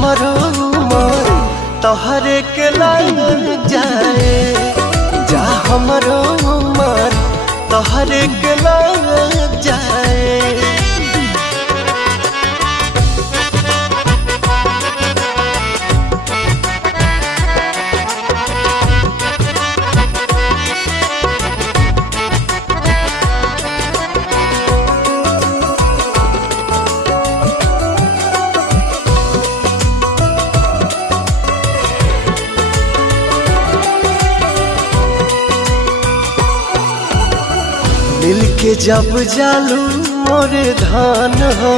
हमरो उमर तोहरे के लग जाए, जा हमरो उमर तोहरे के लग जाए। मिलके जब जालू मोरे धान हो